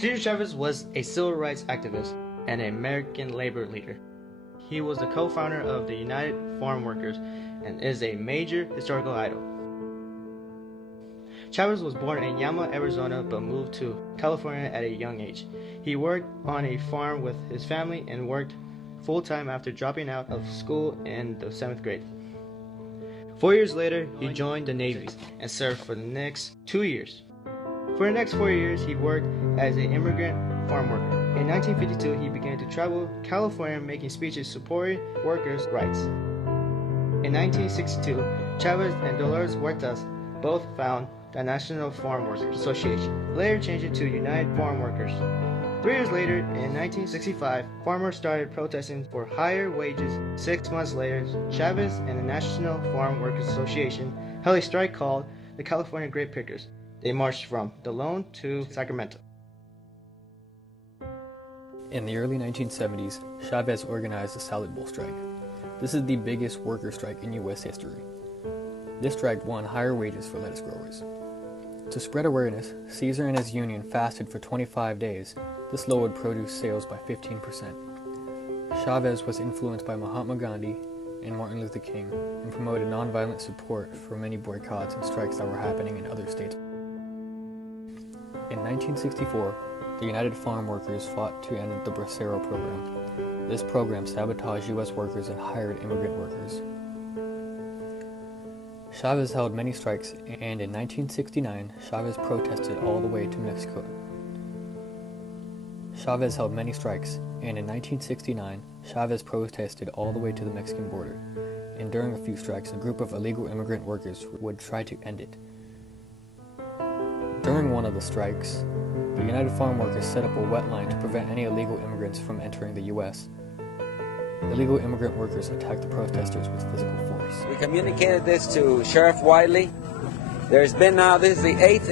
Cesar Chavez was a civil rights activist and an American labor leader. He was the co-founder of the United Farm Workers and is a major historical idol. Chavez was born in Yuma, Arizona, but moved to California at a young age. He worked on a farm with his family and worked full-time after dropping out of school in the 7th grade. 4 years later, he joined the Navy and served for the next 2 years. For the next 4 years, he worked as an immigrant farm worker. In 1952, he began to travel California making speeches supporting workers' rights. In 1962, Chavez and Dolores Huertas both found the National Farm Workers Association, later changed to United Farm Workers. 3 years later, in 1965, farmers started protesting for higher wages. 6 months later, Chavez and the National Farm Workers Association held a strike called the California Grape Pickers. They marched from Delone to Sacramento. In the early 1970s, Chavez organized the Salad Bowl strike. This is the biggest worker strike in U.S. history. This strike won higher wages for lettuce growers. To spread awareness, Cesar and his union fasted for 25 days. This lowered produce sales by 15%. Chavez was influenced by Mahatma Gandhi and Martin Luther King and promoted nonviolent support for many boycotts and strikes that were happening in other states. In 1964, the United Farm Workers fought to end the Bracero program. This program sabotaged U.S. workers and hired immigrant workers. Chavez held many strikes, and in 1969, Chavez protested all the way to Mexico. Chavez held many strikes, and in 1969, Chavez protested all the way to the Mexican border. And during a few strikes, a group of illegal immigrant workers would try to end it. During one of the strikes, the United Farm Workers set up a wetline to prevent any illegal immigrants from entering the U.S. Illegal immigrant workers attacked the protesters with physical force. We communicated this to Sheriff Wiley. There's been now, this is the 8th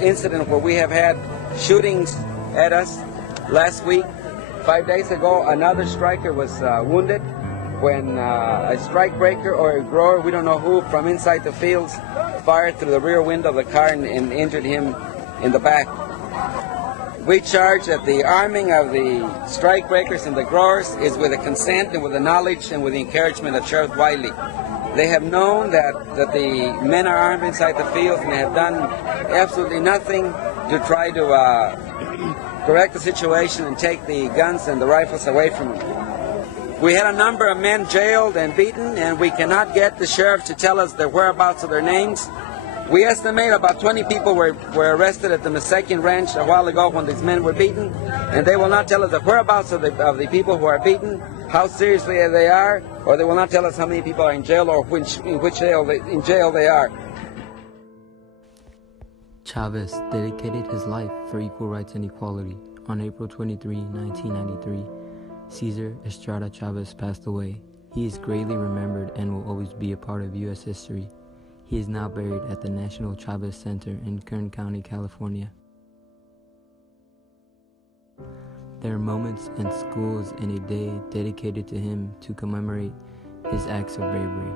incident where we have had shootings at us. Last week, 5 days ago, another striker was wounded when a strike breaker or a grower, we don't know who, from inside the fields fired through the rear window of the car and injured him in the back. We charge that the arming of the strike breakers and the growers is with the consent and with the knowledge and with the encouragement of Sheriff Wiley. They have known that the men are armed inside the fields, and they have done absolutely nothing to try to correct the situation and take the guns and the rifles away from them. We had a number of men jailed and beaten, and we cannot get the sheriff to tell us the whereabouts of their names. We estimate about 20 people were arrested at the Masekian Ranch a while ago when these men were beaten, and they will not tell us the whereabouts of the people who are beaten, how seriously they are, or they will not tell us how many people are in jail or in which jail they are. Chavez dedicated his life for equal rights and equality. On April 23, 1993, Cesar Estrada Chavez passed away. He is greatly remembered and will always be a part of U.S. history. He is now buried at the National Chavez Center in Kern County, California. There are moments and schools and a day dedicated to him to commemorate his acts of bravery.